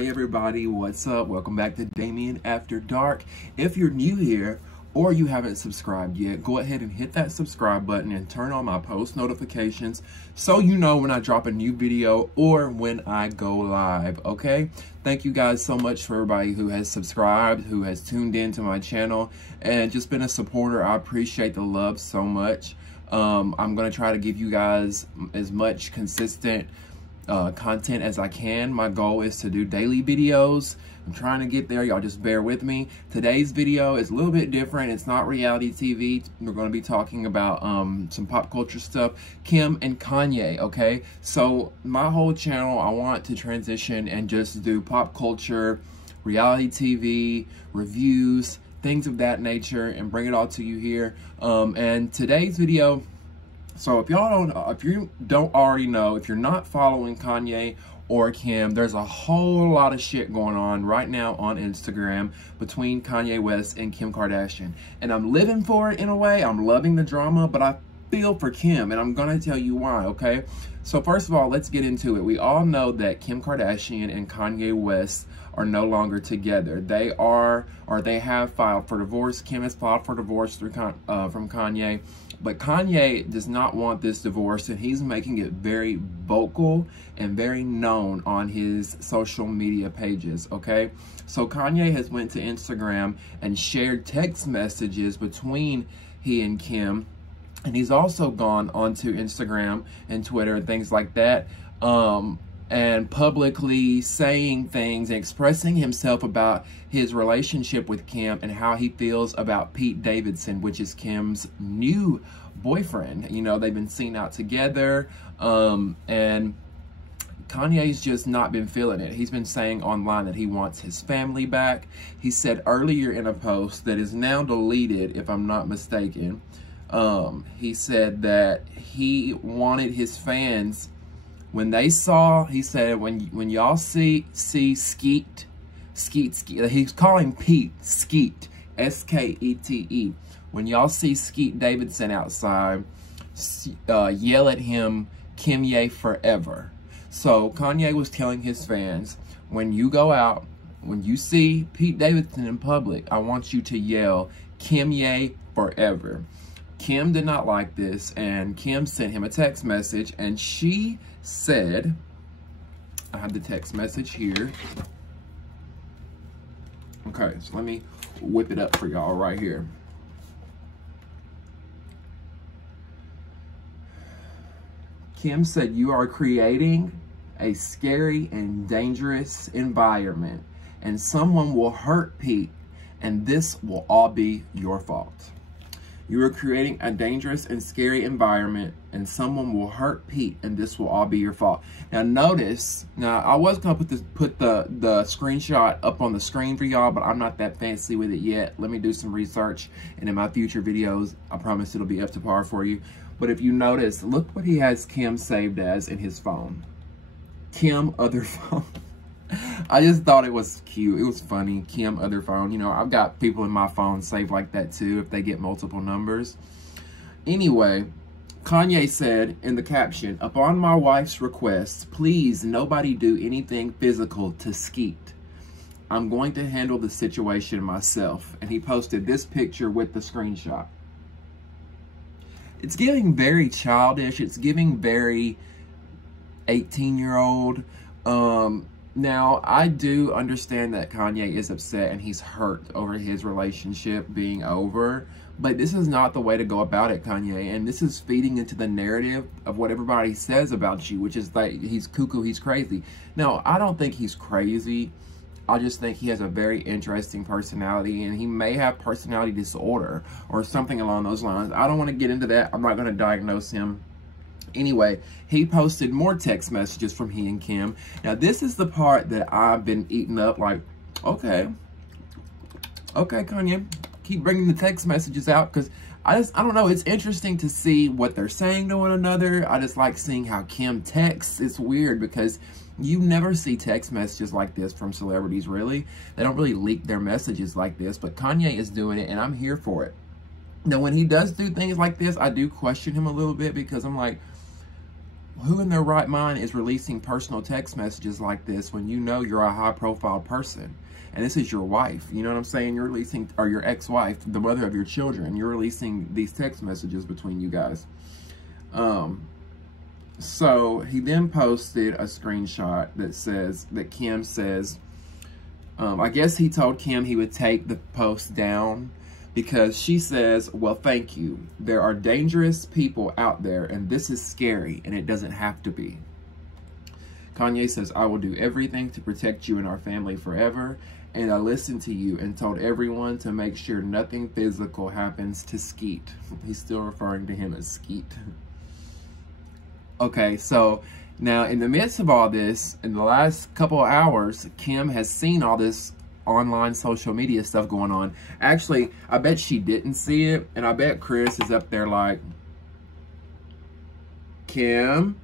Hey everybody, what's up? Welcome back to Damien After Dark. If you're new here or you haven't subscribed yet, go ahead and hit that subscribe button and turn on my post notifications so you know when I drop a new video or when I go live, okay? Thank you guys so much for everybody who has subscribed, who has tuned in to my channel, and just been a supporter. I appreciate the love so much. I'm going to try to give you guys as much consistent content as I can. My goal is to do daily videos. I'm trying to get there. Y'all just bear with me. Today's video is a little bit different. It's not reality TV. We're going to be talking about some pop culture stuff. Kim and Kanye, okay? So my whole channel, I want to transition and just do pop culture, reality TV, reviews, things of that nature, and bring it all to you here. And today's video, so if you don't already know, if you're not following Kanye or Kim, there's a whole lot of shit going on right now on Instagram between Kanye West and Kim Kardashian. And I'm living for it in a way. I'm loving the drama, but I feel for Kim, and I'm gonna tell you why, okay? So first of all, let's get into it. We all know that Kim Kardashian and Kanye West are no longer together. They are, or they have filed for divorce. Kim has filed for divorce from Kanye. But Kanye does not want this divorce, and he's making it very vocal and very known on his social media pages, okay? So Kanye has went to Instagram and shared text messages between he and Kim, and he's also gone onto Instagram and Twitter and things like that, and publicly saying things and expressing himself about his relationship with Kim and how he feels about Pete Davidson, which is Kim's new boyfriend. You know, they've been seen out together, and Kanye's just not been feeling it. He's been saying online that he wants his family back. He said earlier in a post that is now deleted, if I'm not mistaken, he said that he wanted his fans, when they saw, he said, when y'all see Skeet, he's calling Pete Skeet, S-K-E-T-E. When y'all see Skeet Davidson outside, yell at him, Kanye forever. So Kanye was telling his fans, when you go out, when you see Pete Davidson in public, I want you to yell, Kanye forever. Kim did not like this, and Kim sent him a text message, and she said, I have the text message here. Okay, so let me whip it up for y'all right here. Kim said, you are creating a scary and dangerous environment, and someone will hurt Pete, and this will all be your fault. You are creating a dangerous and scary environment, and someone will hurt Pete, and this will all be your fault. Now notice, I was gonna put the screenshot up on the screen for y'all, but I'm not that fancy with it yet. Let me do some research, and in my future videos, I promise it'll be up to par for you. But if you notice, look what he has Kim saved as in his phone. Kim other phone. I just thought it was cute. It was funny. Kim other phone. You know, I've got people in my phone saved like that too if they get multiple numbers. Anyway, Kanye said in the caption, upon my wife's request, please nobody do anything physical to Skeet. I'm going to handle the situation myself. And he posted this picture with the screenshot. It's giving very childish. It's giving very 18-year-old. Now, I do understand that Kanye is upset and he's hurt over his relationship being over, but this is not the way to go about it, Kanye, and this is feeding into the narrative of what everybody says about you, which is like he's cuckoo, he's crazy. Now, I don't think he's crazy. I just think he has a very interesting personality, and he may have personality disorder or something along those lines. I don't want to get into that. I'm not going to diagnose him. Anyway, he posted more text messages from he and Kim. Now, this is the part that I've been eating up like, okay, Kanye, keep bringing the text messages out, because I don't know, it's interesting to see what they're saying to one another. I just like seeing how Kim texts. It's weird because you never see text messages like this from celebrities, really. They don't really leak their messages like this, but Kanye is doing it, and I'm here for it. Now, when he does do things like this, I do question him a little bit, because I'm like, who in their right mind is releasing personal text messages like this when you know you're a high-profile person? And this is your wife, you know what I'm saying? You're releasing, or your ex-wife, the mother of your children. You're releasing these text messages between you guys. So he then posted a screenshot that says, that Kim says, I guess he told Kim he would take the post down because she says, well, thank you. There are dangerous people out there and this is scary and it doesn't have to be. Kanye says, I will do everything to protect you and our family forever. And I listened to you and told everyone to make sure nothing physical happens to Skeet. He's still referring to him as Skeet. Okay, so now in the midst of all this, in the last couple of hours, Kim has seen all this online social media stuff going on. Actually, I bet she didn't see it. And I bet Chris is up there like, Kim,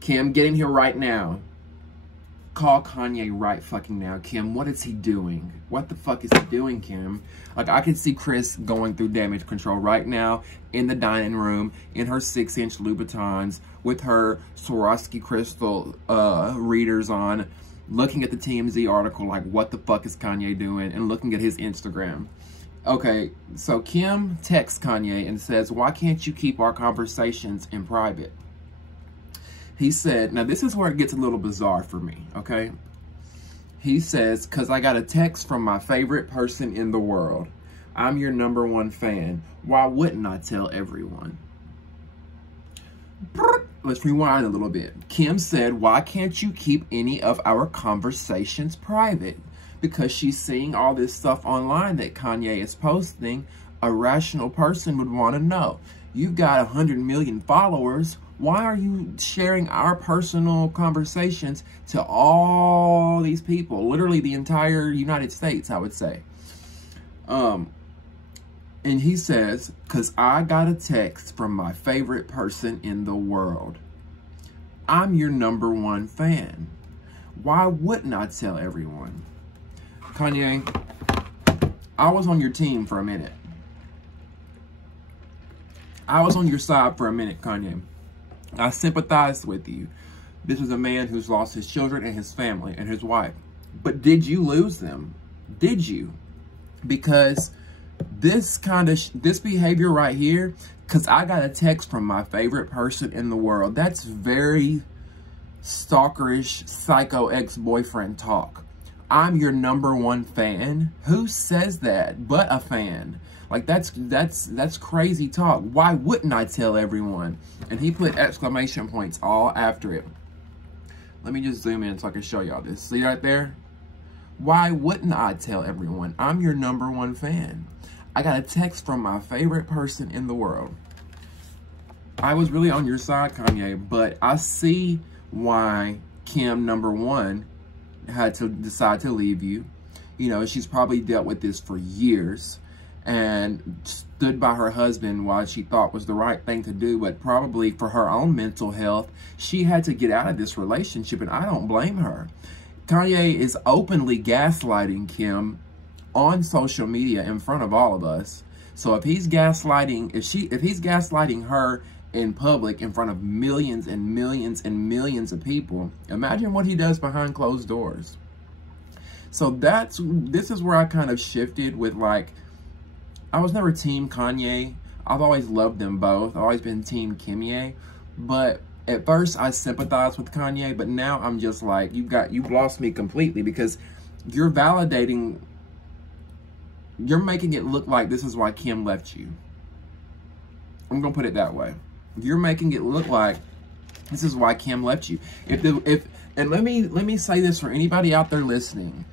get in here right now. Call Kanye right fucking now. Kim, what is he doing? What the fuck is he doing, Kim? Like, I can see Chris going through damage control right now in the dining room in her 6-inch Louboutins with her Swarovski crystal readers on, looking at the TMZ article like, what the fuck is Kanye doing? And looking at his Instagram. Okay, so Kim texts Kanye and says, why can't you keep our conversations in private? He said, now this is where it gets a little bizarre for me, okay? He says, because I got a text from my favorite person in the world. I'm your #1 fan. Why wouldn't I tell everyone? Let's rewind a little bit. Kim said, why can't you keep any of our conversations private? Because she's seeing all this stuff online that Kanye is posting. A rational person would want to know. You've got 100 million followers. Why are you sharing our personal conversations to all these people? Literally the entire United States, I would say. And he says, because I got a text from my favorite person in the world. I'm your #1 fan. Why wouldn't I tell everyone? Kanye, I was on your team for a minute. I was on your side for a minute, Kanye. I sympathized with you. This is a man who's lost his children and his family and his wife. But did you lose them? Did you? Because this behavior right here, because I got a text from my favorite person in the world. That's very stalkerish, psycho ex-boyfriend talk. I'm your #1 fan. Who says that but a fan? Like, that's crazy talk. Why wouldn't I tell everyone? And he put exclamation points all after it. Let me just zoom in so I can show y'all this. See right there? Why wouldn't I tell everyone? I'm your #1 fan. I got a text from my favorite person in the world. I was really on your side, Kanye, but I see why Kim, #1, had to decide to leave you. You know, she's probably dealt with this for years and stood by her husband while she thought was the right thing to do, but probably for her own mental health, she had to get out of this relationship, and I don't blame her. Kanye is openly gaslighting Kim on social media in front of all of us. So if he's gaslighting, if he's gaslighting her in public in front of millions and millions and millions of people, imagine what he does behind closed doors. So this is where I kind of shifted with, like, I was never team Kanye. I've always loved them both. I've always been team Kimye. But at first I sympathized with Kanye, but now I'm just like, you've lost me completely, because you're validating, you're making it look like this is why Kim left you. I'm gonna put it that way. You're making it look like this is why Kim left you. And let me say this for anybody out there listening.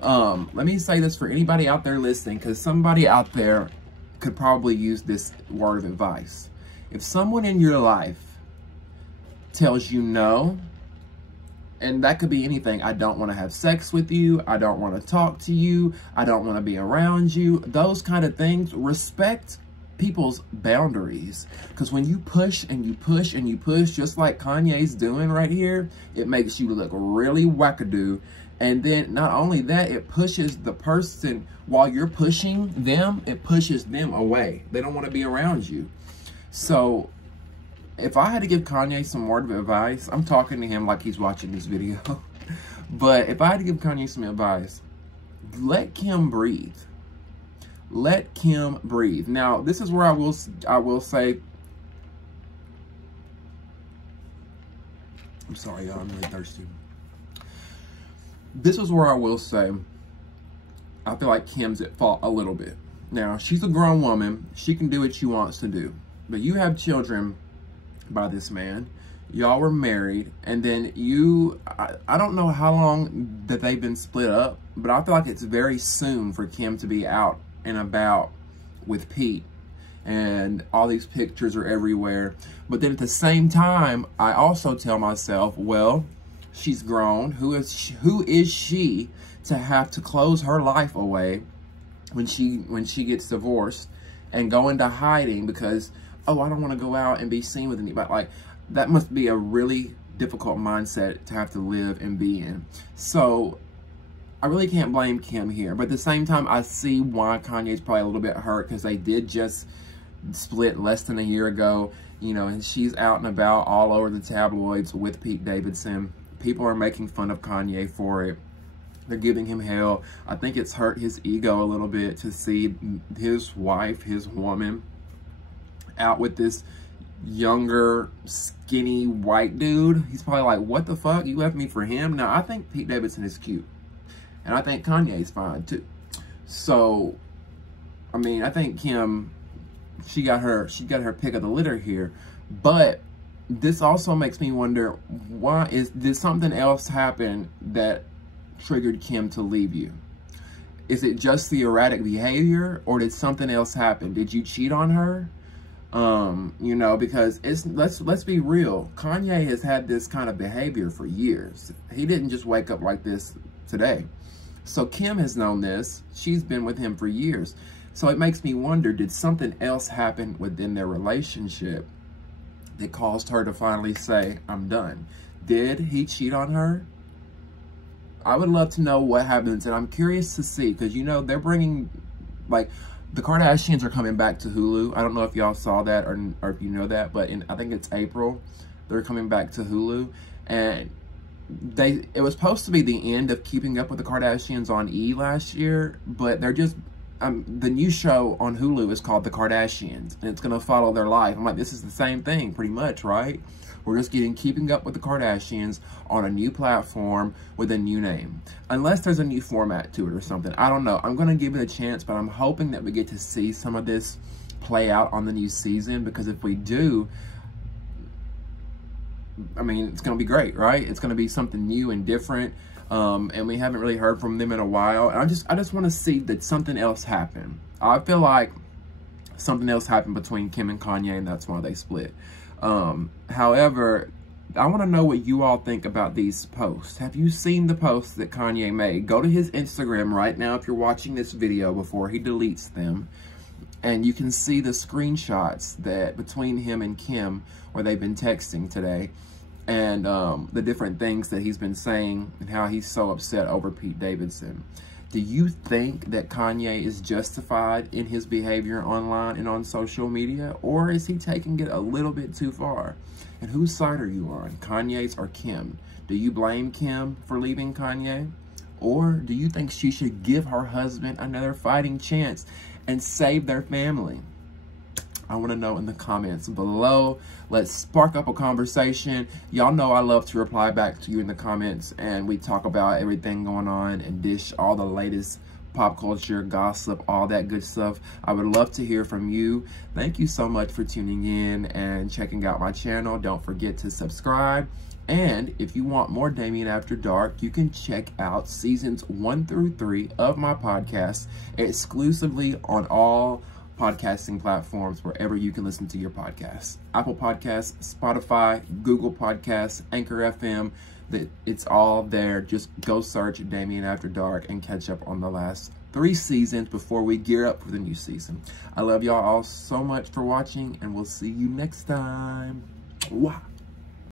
Let me say this for anybody out there listening, because somebody out there could probably use this word of advice. If someone in your life tells you no, and that could be anything, I don't want to have sex with you, I don't want to talk to you, I don't want to be around you, those kind of things, respect people's boundaries. Because when you push and you push and you push, just like Kanye's doing right here, it makes you look really wackadoo. And then not only that, it pushes the person, while you're pushing them, it pushes them away. They don't want to be around you. So if I had to give Kanye some word of advice, I'm talking to him like he's watching this video. But if I had to give Kanye some advice, let Kim breathe. Let Kim breathe. Now, this is where I will say, I'm sorry, y'all, I'm really thirsty. This is where I will say, I feel like Kim's at fault a little bit. Now, she's a grown woman. She can do what she wants to do. But you have children by this man. Y'all were married. And then I don't know how long that they've been split up, but I feel like it's very soon for Kim to be out and about with Pete. And all these pictures are everywhere. But then at the same time, I also tell myself, well, she's grown. Who is she to have to close her life away when she gets divorced and go into hiding because, oh, I don't want to go out and be seen with anybody. Like, that must be a really difficult mindset to have to live and be in. So I really can't blame Kim here. But at the same time, I see why Kanye's probably a little bit hurt because they did just split less than a year ago, you know, and she's out and about all over the tabloids with Pete Davidson. People are making fun of Kanye for it. They're giving him hell. I think it's hurt his ego a little bit to see his wife, his woman, out with this younger, skinny, white dude. He's probably like, what the fuck? You left me for him? Now, I think Pete Davidson is cute. And I think Kanye's fine, too. So, I mean, I think Kim, she got her pick of the litter here. But this also makes me wonder, did something else happen that triggered Kim to leave you? Is it just the erratic behavior, or did something else happen? Did you cheat on her? You know, because let's be real. Kanye has had this kind of behavior for years. He didn't just wake up like this today. So Kim has known this. She's been with him for years. So it makes me wonder, did something else happen within their relationship that caused her to finally say, I'm done? Did he cheat on her? I would love to know what happens, and I'm curious to see, because, you know, they're bringing, like, the Kardashians are coming back to Hulu. I don't know if y'all saw that or if you know that, but I think it's April. They're coming back to Hulu, and it was supposed to be the end of Keeping Up with the Kardashians on E! Last year, but they're just, the new show on Hulu is called The Kardashians, and it's going to follow their life. I'm like, this is the same thing, pretty much, right? We're just getting Keeping Up with the Kardashians on a new platform with a new name. Unless there's a new format to it or something. I don't know. I'm going to give it a chance, but I'm hoping that we get to see some of this play out on the new season, because if we do, I mean, it's going to be great, right? It's going to be something new and different. And we haven't really heard from them in a while. And I just want to see that something else happened. I feel like something else happened between Kim and Kanye, and that's why they split. However, I want to know what you all think about these posts. Have you seen the posts that Kanye made? Go to his Instagram right now if you're watching this video before he deletes them. And you can see the screenshots that between him and Kim where they've been texting today. And the different things that he's been saying and how he's so upset over Pete Davidson. Do you think that Kanye is justified in his behavior online and on social media? Or is he taking it a little bit too far? And whose side are you on? Kanye's or Kim? Do you blame Kim for leaving Kanye? Or do you think she should give her husband another fighting chance and save their family? I want to know in the comments below. Let's spark up a conversation. Y'all know I love to reply back to you in the comments, and we talk about everything going on and dish all the latest pop culture, gossip, all that good stuff. I would love to hear from you. Thank you so much for tuning in and checking out my channel. Don't forget to subscribe. And if you want more Damien After Dark, you can check out seasons 1 through 3 of my podcast exclusively on all podcasting platforms wherever you can listen to your podcasts. Apple Podcasts, Spotify, Google Podcasts, Anchor FM. It's all there. Just go search Damien After Dark and catch up on the last 3 seasons before we gear up for the new season. I love y'all all so much for watching, and we'll see you next time. Mwah.